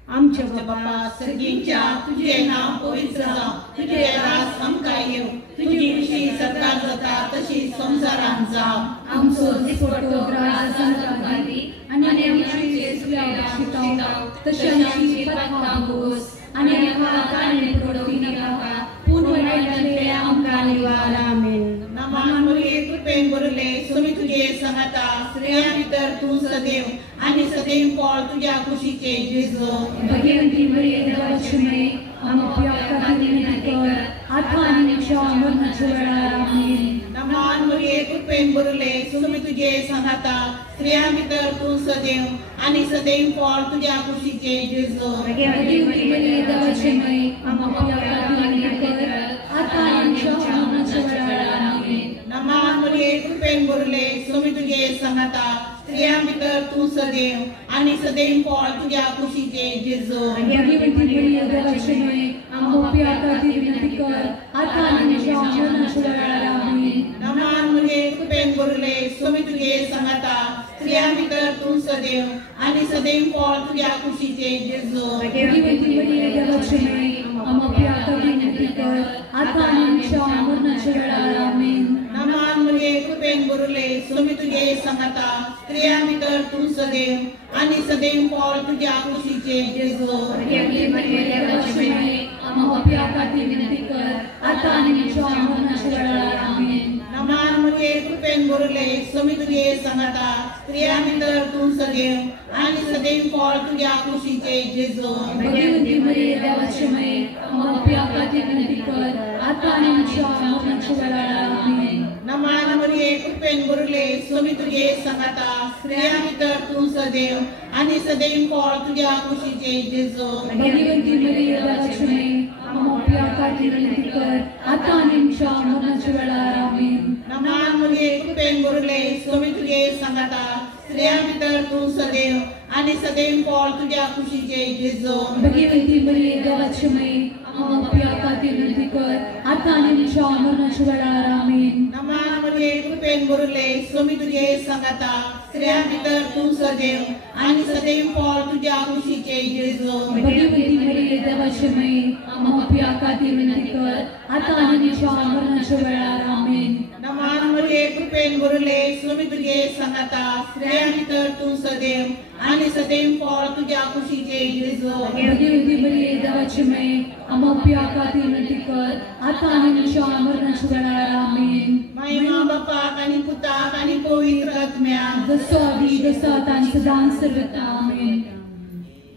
आमचे बापा सर्गीच्या तुझे नाव पवित्र जावं, तुझे राज आमकां येवं, तुजी विशी सकाळ जाता तशी संसारांत जावं. आमचो दिसपट्टो ग्रास आमकां घाली आनी आमची शिकाव तशी आमची पत्ता बोस आनी आमकां ताणें पडोवंक नाका पूण वायटांतले आमकां निवार. आमेन. नमान मुरये कृपेन भरले समी तुझे सांगता स्त्रियां भितर तूं सदैव आनी सदैव पोळ तुझ्या कुशीचे जेजो. भगवंती मरिये देवाची माय, आमच्या खातीर विनंती कर आतां आनी आमच्या मरणाच्या वेळार. आमेन. नमान मुरये कृपेन भरले समी तुझे सांगता स्त्रियां भितर तूं सदैव आनी सदैव पोळ तुझ्या कुशीचे जेजो. भगवंती मरिये देवाची माय, आमच्या खातीर विनंती कर आतां आनी आमच्या मरणाच्या वेळार. आमेन. नमान मुरये कृपेन भरले समी तुझे सांगता स्त्रियां भितर तूं सदैव आनी सदैव पोळ तुझ्या कुशीचे जेजो. भगवंती मरिये देवाची माय, आमच्या खातीर विनंती कर आतां आनी आमच्या मरणाच्या वेळार. आमेन. नमान मुरये कृपेन भरले समी तुझे सांगता स्त्रियां भितर तूं सदैव आनी सदैव पोळ तुझ्या कुशीचे जेजो. भगवंती मरिये देवाची माय, आमच्या खातीर विनंती कर आतां आनी आमच्या मरणाच्या वेळार. आमेन. नमान मुरये कृपेन भरले समी तुझे सांगता स्त्रियां भितर तूं सदैव आनी सदैव पोळ तुझ्या कुशीचे जेजो. भगवंती मरिये देवाची माय, आमच्या खातीर विनंती कर आतां आनी आमच्या मरणाच्या वेळार. आमेन. नमान मुरये कृपेन भरले समी तुझे सांगता स्त्रियां भितर तूं सदैव आनी सदैव पोळ तुझ्या कुशीचे जेजो. भगवंती मरिये देवाची माय, आमच्या खातीर विनंती कर आतां आनी आमच्या मरणाच्या वेळार. आमेन. नमान मुरये कृपेन भरले समी तुझे सांगता स्त्रियां भितर तूं सदैव आनी सदैव पोळ तुझ्या कुशीचे जेजो. भगवंती मरिये देवाची माय, आमच्या खातीर विनंती कर आतां आनी आमच्या मरणाच्या वेळार. आमेन. नमान मुरये कृपेन भरले समी तुझे सांगता स्त्रियां भितर तूं सदैव आनी सदैव पोळ तुझ्या कुशीचे जेजो. भगवंती मरिये देवाची माय, आमच्या खातीर विनंती कर आतां आनी आमच्या मरणाच्या वेळार. आमेन. नमान मुरये कृपेन भरले समी तुझे सांगता स्त्रियां भितर तूं सदैव आनी सदैव पोळ तुझ्या कुशीचे जेजो. भगवंती मरिये देवाची माय, आमच्या खातीर विनंती कर आतां आनी आमच्या मरणाच्या वेळार. आमेन. नमान मुरये कृपेन भरले समी तुझे सांगता स्त्रियां भितर तूं सदैव आनी सदैव पोळ तुझ्या कुशीचे जेजो. भगवंती मरिये देवाची माय, आमच्या खातीर विनंती कर आतां आनी आमच्या मरणाच्या वेळार. आमेन. महिमा बापाक आनी पुताक आनी पवित्र आत्म्याक जसो आदी तसो आतां आनी सदां सर्वदा. आमेन.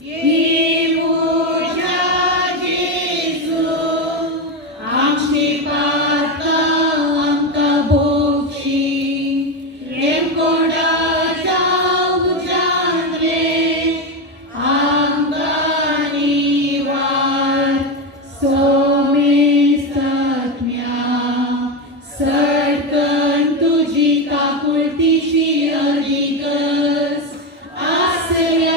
येवोजा जेजू आमची पातकां आमकां भोगशी कोणाच्या उजाडले आमकां निवार. सोमेस आत्म्या सडकन तुजी काकुळतीशी अधिकस आसल्या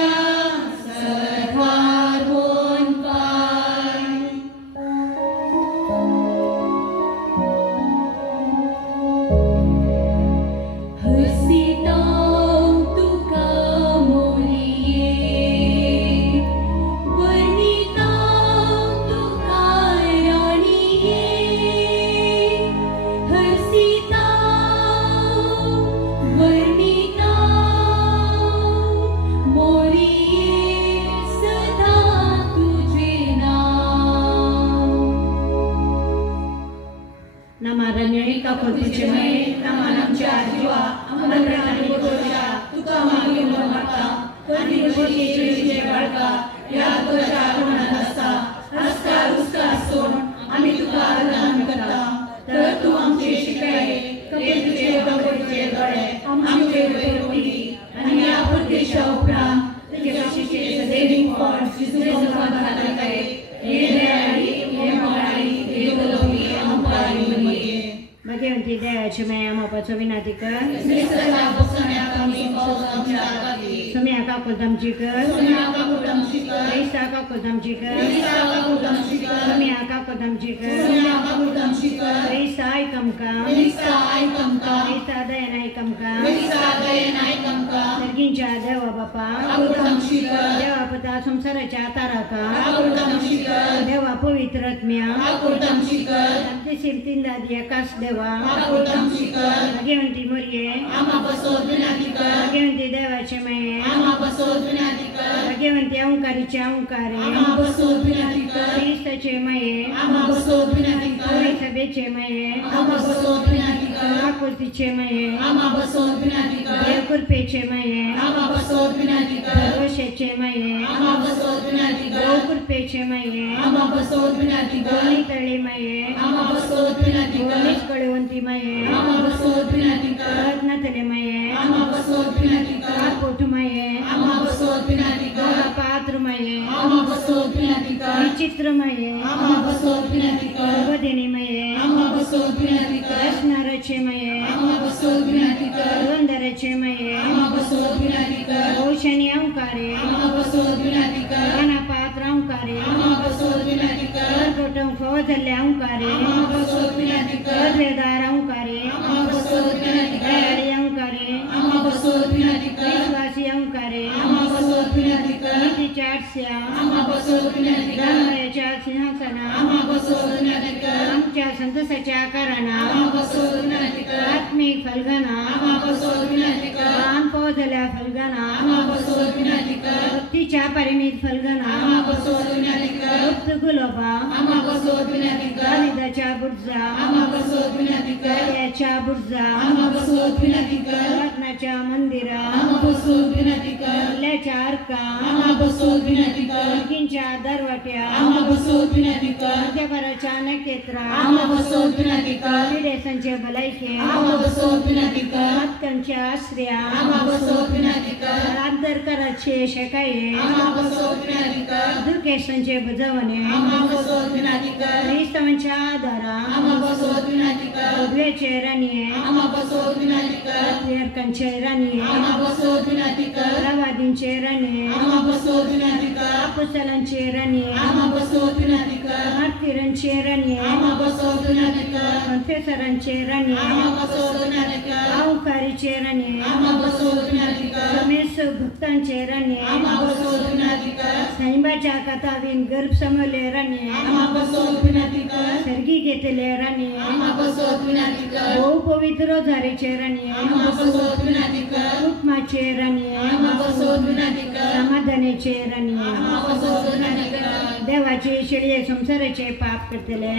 केळीचे बाळका या तुझ्या गुणात असता हसता रुसता सोड आम्ही तुका आराधना करता तर तू आमचे शिकाये कपे तुझे बरोबरचे डोळे आमचे वैरोगी आणि या परदेशा उपरांत तुझे शिक्षेचे सदैव फळ तुझे समाधान करे हे दयाळी हे मंगळारी हे बोलवी अंपारी मनिये भगवंती देवाची माया मापाचो विनंती कर निसर्गा बसण्या कमी पाऊस आमच्या आकाशी सुम्या काकूत आमची कर सोन्या काकूत आमची कर रेसा काकूत आमची कर रेसा काकूत आमची कर सुम्या काकूत आमची कर सोन्या काकूत आमची कर रेसा ऐकमका रेसा ऐकमका रेसा दयन ऐकमका रेसा दयेन ऐकमका सर्गींच्या देवा बापा काकूत आमची कर देवा पता संसाराच्या ताराका काकूत आमची कर देवा पवित्र आत्म्या काकूत आमची कर शांती सिरतीन दादी एकाच देवा काकूत आमची कर भगवंती मोरये आम्हा बसोत विनंती कर भगवंती देवाचे माये आम्हा बसोत विनंती कर भगवंती ओंकारीचे ओंकारे आम्हा बसोत विनंती कर क्रिस्ताचे माये आम्हा बसोत विनंती कर सभेचे माये आम्हा बसोत विनंती कर आकुर्तीचे माये आम्हा बसोत विनंती कर देवकृपेचे माये आम्हा बसोत विनंती कर रोषेचे माये आम्हा बसोत विनंती कर देवकृपेचे माये आम्हा बसोत विनंती कर तळे माये आम्हा बसोत विनंती कर कळवंती माये आम्हा बसोत विनंती कर रत्नातले माये आम्हा बसोत विनंती कर पोटू माये आम्हा बसोत विनंती कर पात्र माये आम्हा बसोत विनंती कर विचित्र माये आम्हा बसोत विनंती कर वदिनी माये आम्हा बसोत विनंती कर असणाराचे माये आम्हा बसोत विनंती कर वंदराचे माये आम्हा बसोत विनंती कर औषणी अंकारे आम्हा बसोत विनंती कर पात्र अंकारे आम्हा बसोत विनंती कर गोटं फवजले अंकारे आम्हा बसोत विनंती कर हृदयदार अंकारे आम्हा बसोत विनंती कर दयाळी अंकारे आम्हा बसोत विनंती कर विश्वासी अंकारे आम्हा बसोत विनंती कर नीतीच्या आठस्या आम्हा बसोत विनंती कर रामायाच्या सिंहासना आम्हा बसोत विनंती कर आमच्या संतसाच्या आकाराना आम्हा बसोत विनंती कर आत्मिक फलगना आम्हा बसोत विनंती कर प्राण पवजल्या फलगना आम्हा बसोत विनंती कर भक्तीच्या परिमित फलगना आम्हा बसोत विनंती कर गुप्त गुलाबा आम्हा बसोत विनंती कर दानिदाच्या बुर्जा आम्हा बसोत विनंती कर दयाच्या बुर्जा आम्हा बसोत विनंती कर रत्नाच्या मंदिरा आम्हा बसोत विनंती कर किल्ल्याच्या अर्का आम्हा बसोत विनंती कर किंच्या दरवाट्या आम्हा बसोत विनंती कर मध्यभराच्या नकेत्रा आम्हा बसोत विनंती कर पिडेसांचे भलायके आम्हा बसोत विनंती कर मातकांच्या आश्रया आम्हा बसोत विनंती कर आदरकराचे शेकाये आम्हा बसोत विनंती कर दुर्केशांचे बुजवणे आम्हा बसोत विनंती कर ख्रिस्तावांच्या आधारा आम्हा बसोत विनंती कर उभेचे रानिये आम्हा बसोत विनंती कर लेरकांचे रानिये आम्हा बसोत विनंती कर प्रवादींचे रानिये आम्हा बसोत विनंती कर अपुसलांचे रानिये आम्हा बसोत विनंती कर मार्तिरांचे रानिये आम्हा बसोत विनंती कर कन्फेसरांचे रानिये आम्हा बसोत विनंती कर अवकारीचे रानिये आम्हा बसोत विनंती कर रमेश भक्तांचे रानिये आम्हा बसोत विनंती कर साईबाच्या कथावीन गर्भ समवले रानिये आम्हा बसोत विनंती कर सर्गी घेतले रानिये आम्हा बसोत विनंती कर बहु पवित्र झारीचे रानिये आम्हा बसोत विनंती कर उपमाचे रानिये आम्हा बसोत विनंती कर समाधानाचे रानिये आम्हा बसोत विनंती कर देवाचे शिळये संसाराचे पाप करतले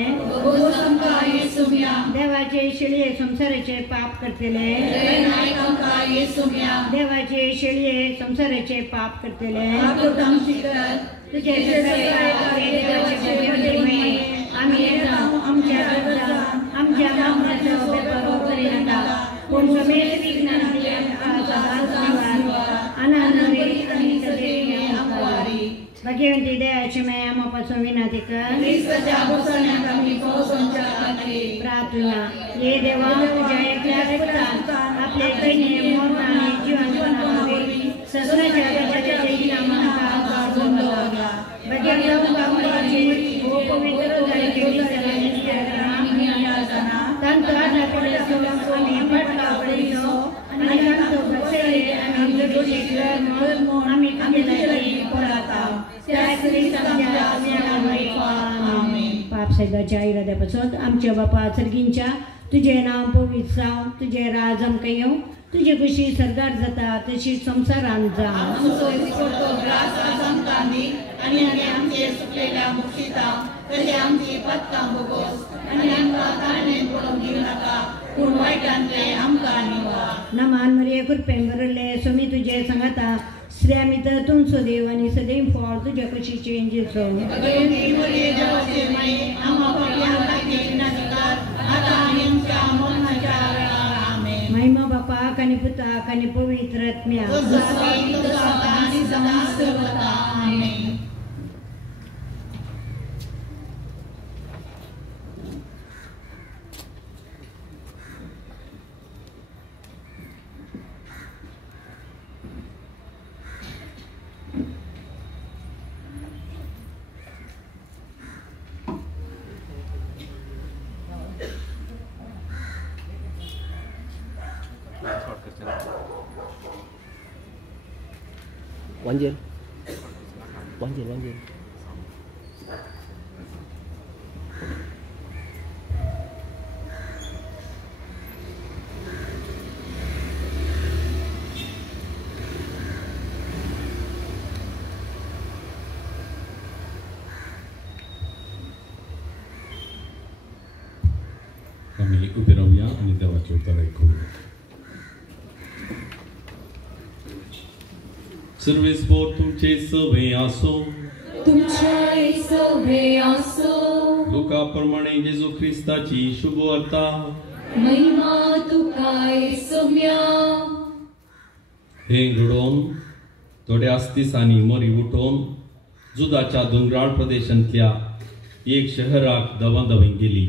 गोसंका येसुम्या देवाचे शिळये संसाराचे पाप करतले नायकंका येसुम्या देवाचे शिळये संसाराचे पाप करतले आकुतंशी कर तुझे आम्ही येतो आमच्या गरजा आमच्या मागण्याचा व्यापार करीनाका कोण समेत विघ्नांचे आनंदे आणि सदैव अंगवारी भगवंती दयाची माया मापासून विनंती कर ख्रिस्ताच्या बसण्याचा मी पोहोचवच्या खाली प्रार्थना ये देवा तुझ्या एकल्या रक्तात आपले दैन्य मोठा आणि जीवन बनावे सगळ्याच्या गजाच्या नामांचा जोडला भगवंताची ओ पवित्र झालेली तंत आठाकडे सोडून आम्ही भटका पडिलो आणि तंत बसले आम्ही जगले आम्ही तुझे पडाता पाप सगळ्याच्या इराद्यापासून आमच्या बापा सर्गींच्या तुझे नाव पवित्र जाव तुझे राज आमकां येवं तुझे कशी सरकार जाता तशी संसारान जा आणि आमचे सुटलेल्या मुक्षिता तरी आमची पत्ता भोगोस आणि आमकां ताणें पडून दिवं नाका पूण वायटांतले आमकां निवार नमान मरिये कृपेन बरले सोमी तुझे सांगता स्त्रिया भितर तुमचो देव आनी सदैव फळ तुज्या कुशीचे जेजू भगवती मरिये देवाचे माई आम्हा पापियांक खातीर विनाशकार आता आनी आमच्या मरणाच्या वेळार आमेन. महिमा बापाक आनी पुताक आनी पवित्र आत्म्याक तसो आता आनी सदां सर्वदा आमेन. Wanjir. Wanjir. Kami ubi rawiya ani dewaci utara iku. सर्वेस्पोर तुमचे सवे आसो तुमचे सवे आसो लोका प्रमाणे जेजू ख्रिस्ताची शुभवार्ता महिमा तुकाय सोम्या. हे घडोवन थोड्या दिसांनी मरी उठोवन जुदाच्या दोंगराळ प्रदेशांतल्या एक शहराक दवंदवून गेली.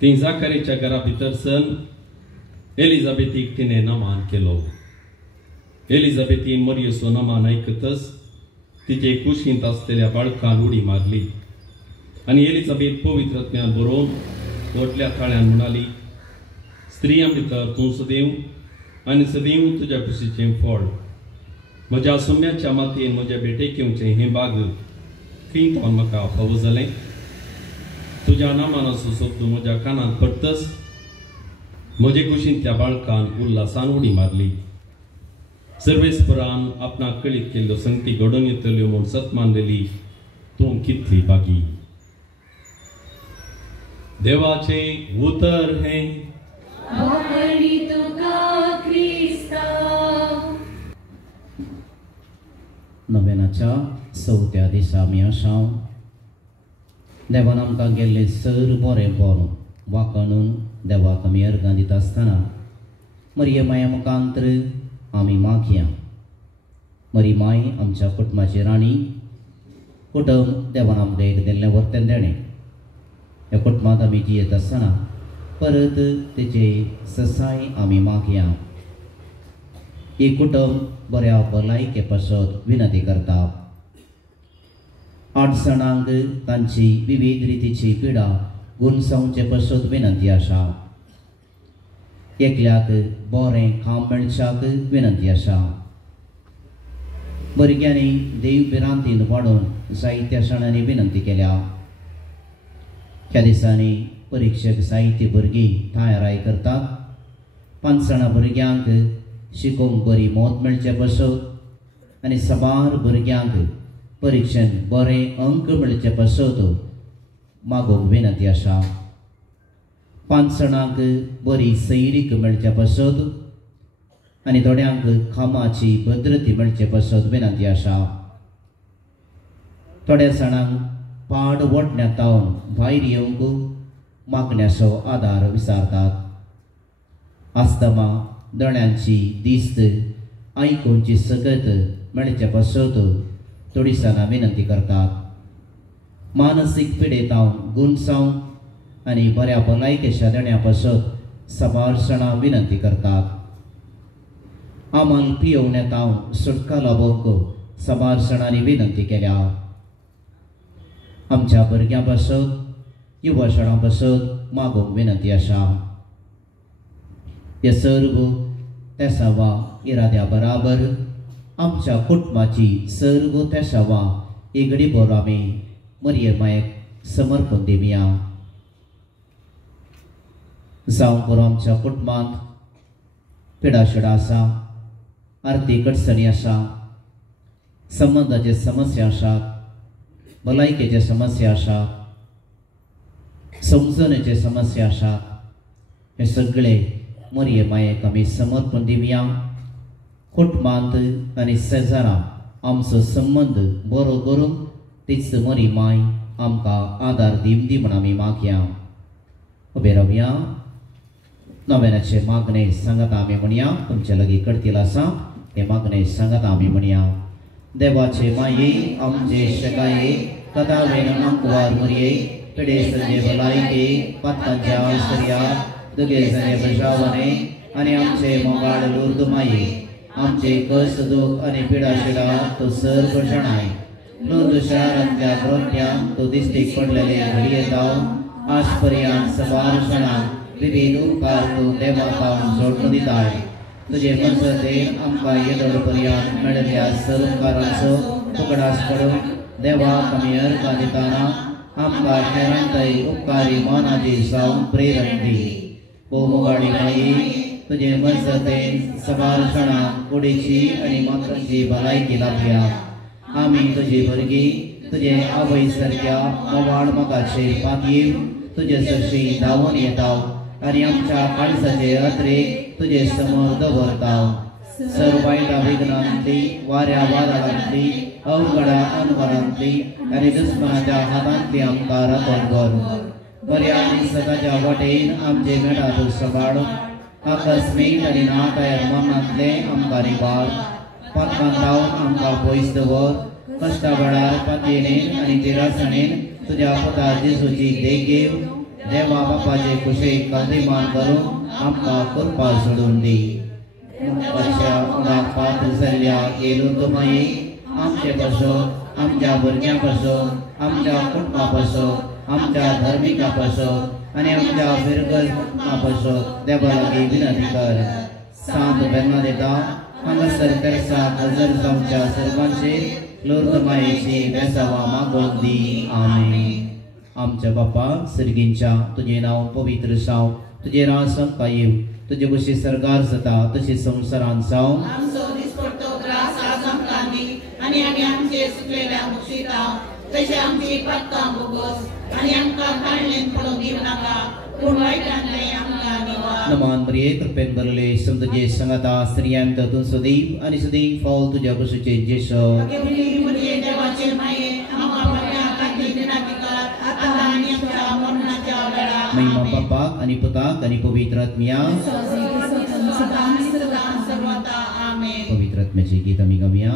ती जाकारीच्या घरा भितर सन एलिझाबेथीक तिने नमान केलो. एलिझाबेथीन मरियेचो नमान ऐकतच तिचे कुशींत असलेल्या बाळकान उडी मारली आणि एलिझाबेथ पवित्र आत्म्यान भरून व्हडल्या थाळ्यान म्हणाली, स्त्रियां भितर तूं सदैव आनी सदैव तुज्या कुशीचें फळ. म्हज्या सोम्याच्या मातयेन म्हज्या बेटेक येवचें हें भाग खंय जावन म्हाका फावो जालें. तुज्या नामानाचो शब्द म्हज्या कानांत पडटच म्हजे कुशींतल्या बाळकान उल्हासान उडी मारली. सर्वेस्परान आपणाक कळीत केल्ल्यो संगती घडोवन येतल्यो म्हूण सत मानलेली तूं कितली बागी. देवाचे उतर हें भोगणी तुका ख्रिस्ता. नव्यानाच्या 4थ्या दिसा आमी आसा देवान आमकां गेल्लें सर बरेंपण वाखणून देवाक आमी अर्गां दिता आसतना मरिये माया मुखांतर आमी मागया. मरी माय आमच्या कुटुंबाची राणी. कुटुंब देवान आमकां एक दिल्लें वर्तन देणें. ह्या कुटुंबांत आमी जियेत आसतना परत तेचे ससाय आमी मागया. ही कुटुंब बऱ्या भलायके पासत विनंती करता. 8 जाणांक तांची विविध रितीची पिडा गुणसावचे पासत विनंती आसा. एकल्याक बरें काम मेळच्याक विनंती आसा. भुरग्यांनी देव भिरांतीन वाडून जायत्या सणांनी विनंती केल्या. ह्या दिसांनी परीक्षक जायती भुरगीं तयाराय करतात. 5 जाणां भुरग्यांक शिकोवंक बरी मोत मेळचे पासत आनी सबार भुरग्यांक परीक्षेन बरे अंक मेळचे पासत मागोवंक विनंती आसा. 5 जाणांक बरी सैरीक मेळचे पासत आनी थोड्यांक खामाची भद्रती मेळचे पासत विनंती आसा. थोड्या जाणांक पाड वटण्यातावन भायर येवंक मागण्याचो आदार विचारतात. आस्तमा दोळ्यांची दिस्त आयकूंची सकत मेळचे पासत थोडी जाणां विनंती करतात. मानसीक पिडेतावन गुणसावंक आनी बऱ्या भलायकेच्या देण्या पासत सबार जाणां विनंती करतात. आमाल पियेवण्यातावन सुटका लाभोवंक सबार जाणांनी विनंती केल्या. आमच्या भुरग्यां पासत युवा शाळां पासत मागोवंक विनंती आसा. हे सर्व तेसावा इराद्या बराबर आमच्या कुटुंबाची सर्व तेसावा एगडी भर आमी मरिये मायेक समर्पण दिवया. जावं करून आमच्या कुटुंबांत पिडाशिडा आसा, आर्थीक अडचणी आसा, संबंधाचे समस्या आसात, भलायकेचे समस्या आसात, समजणेचे समस्या आसात. हे सगळे मरिये मायेक आमी समर्पण दिवया. कुटुंबांत आनी शेजारां आमचो संबंद बरो करूंक तीच मरी माय आमकां आदार दिवंदी म्हण आमी मागया. उबे रावया. नव्यानाचे मागणे सांगात आमी म्हणया. तुमच्या लागीं करतील आसा ते मागणे सांगात आमी म्हणया. देवाचे माये आमचे शेकाये कदावेन आंकवार मरये पिडे सजे भलायके पातांच्या आसर्या दुगे सजे बजावणे आनी आमचे मोगाळ लुर्द माये आमचे कस दुख आनी पिडा शिडा तो सर्व जाणाय. लुर्द शारांतल्या ग्रोत्यांक तो दिश्टीक पडलेले घडये जावन आजपर्यंत सवार सणांक विविध उपकार तूं देवा पावन जोडून दिताय. तुजे मजतेन आमकां येदोळ पर्यंत मेळिल्ल्या सर्व उपकारांचो तुकडास पडून देवाक आमी अर्घ दिताना आमकां हेरांतय उपकारी मनाची जावन प्रेरण दी. ओ मोगाळी माई तुजे मजतेन सवार सणांक कुडीची आनी मातरांची भलायकी लाभल्या. आमी तुजी भुरगीं तुजे आवय सारक्या मोवाळ मोगाचे पातयेर तुजे सरशी धांवून येता आनी आमच्या काळजाचे अत्रेक तुजे समोर दवरता. सर्व वायटा विघ्नांतली वाऱ्या वादळांतली अवघडा अनवरांतली आनी दुस्मनाच्या हातांतली आमकां राखण कर. बऱ्या आनी सदाच्या वाटेन आमचे मेळा तूं सांबाळून आकस्मीक आनी नाकायर मनांतले आमकां रिबार पातकांत लावन आमकां पयस दवर. कश्टा वेळार पातयेन आनी तिरासणेन तुज्या पुता जेजूची देख घेव. देवा बापाचे कुशेक कंदिमान करून आमकां कृपा सोडून दी. वर्षा उडाक पात्र जाल्ल्या येलुर्द माये आमचे पासून आमच्या भुरग्यां पासून आमच्या कुटुंबा पासून आमच्या धर्मिका पासून आनी आमच्या बिरगल पासून देवा लागीं विनंती कर. सांत बेर्नादेता हांगासर तेरेसा हजर जावच्या सर्वांचेर लुर्द मायेची बेसावा मागोवन दी. आमेन. आमच्या बापा सर्गींच्या तुझे नाव पवित्र जावं तुझे राज आमकां येव तुजे कशी सरकार जाता तशी संवसारांत जावं. आमचो दिसपडटो ग्रास आज आमकां दी आनी आमी आमचे सुकलेल्यांक बक्षिता तशें आमची पातकां बोगोस आनी आमकां काळणेन पडूंक दिवं नाका पूण वायटांतले आमकां निवार. नमान मरिये कृपेन भरले सम तुजे संगता स्त्रियांत तूं सदैव आनी सदैव फावल तुज्या कुशीचे जेशो. देवाचे माये आमकां बऱ्या खातीर विनंती कर आतां आनी आमच्या मरणाच्या वेळार. महिमा बापाक आनी पुताक आनी पवित्र आत्म्याक. सर्वता आमेन. पवित्र आत्म्याचे गीत आमी गावया.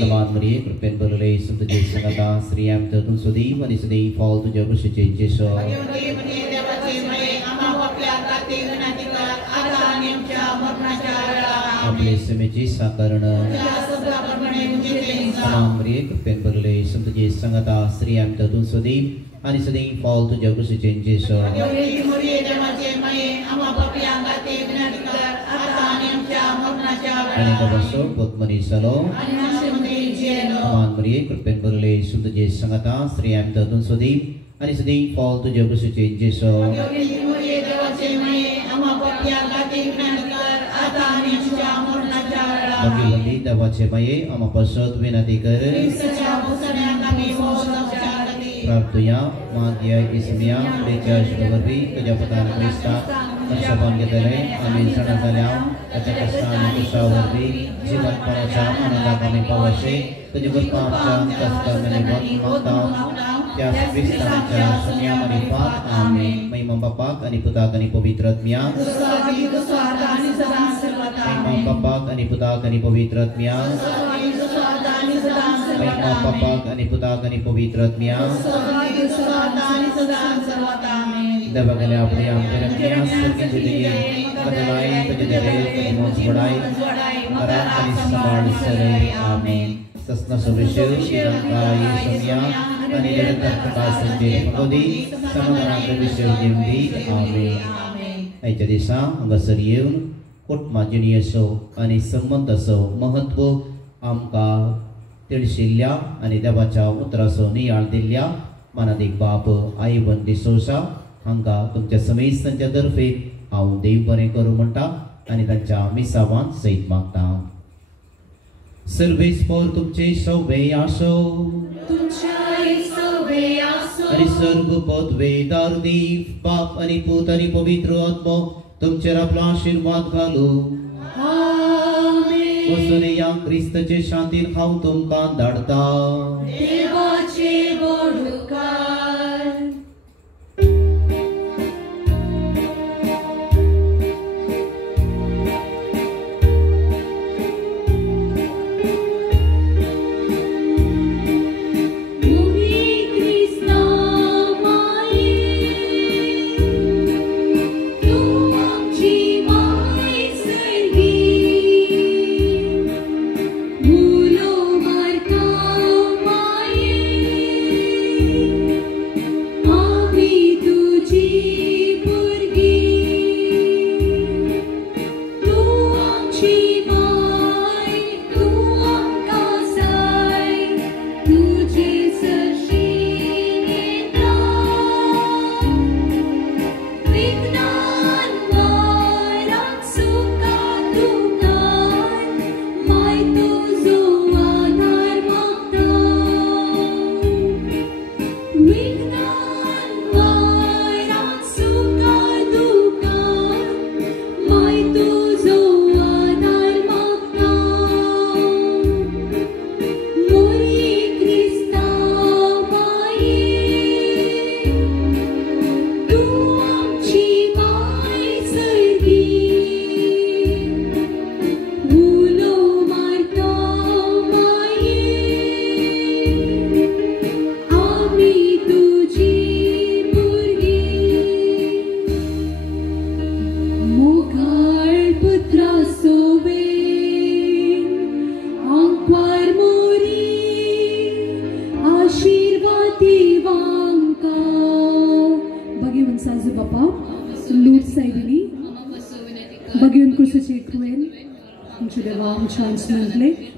नमान मरिये कृपेन भरले सम तुजे संगता स्त्रियांत तूं सदैव आनी सदैव फावल तुज्या कुशीचे जेशो. आपले समेची साकारण. नमान मरिये कृपेन भरले सम तुजे संगता स्त्रियांत तूं सदैव आनी सदैव फावल तुज्या कुशीचे जेशो. आनी गबसो पद्मनी सलो. नमान मरिये कृपेन भरले सम तुजे संगता स्त्रियांत तूं सदैव आनी सदैव फावल तुज्या कुशीचे जेशो. देवाचे माये आम्हा पापी आगाती विनंती कर आता आनी आमच्या bagi dapat maye ama pasot winati कर Prabtuya Madhya Ismia Deja Shubharvi Kejapatan Krista Mensaban Gedele Amin Sanatalyam Kecakastan Kusawarvi Jimat Paracam Ananda Kami Pawase Kejubur Pamcam Kasta Menibot Matau Jas Krista Jas Sunya Manipat Amin May Mampapak Aniputa Kanipavitratmya May Mampapak Aniputa Kanipavitratmya May Mampapak Aniputa Kanipavitratmya Dabagale apni ampiramnya surgi jadinya kadalai penjadi penimos badai arah kanis sambal serai amin sasna subishu irangka yesumya ani nirantar kekasan di pagodi samudra subishu jimdi amin ai jadi sa angga seriun kot majuni yeso ani sambandha so महत्व आमका ತಿಳಿಸಿಲ್ಲ आणि देवाच्या उतरासो नियाळ दिल्या मनादिक बाप आई बंदी सोसा हांगा तुमच्या समेस्तांच्या तर्फे हांव देव बरें करूं म्हणटा आनी तांच्या मिसावान सैत मागता सर्वेस्पर तुमचे सौवे आसो आनी सर्व पद वेदार दीप बाप आनी पूत आनी पवित्र आत्मो तुमचेर आपलो आशीर्वाद घालू वचून या क्रिस्ताचे शांतीन हांव तुमकां धाडटा देवाचे बोडकार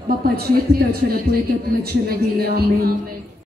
बापाचे पिताचे पवित्र आत्म्याचे नावे आमेन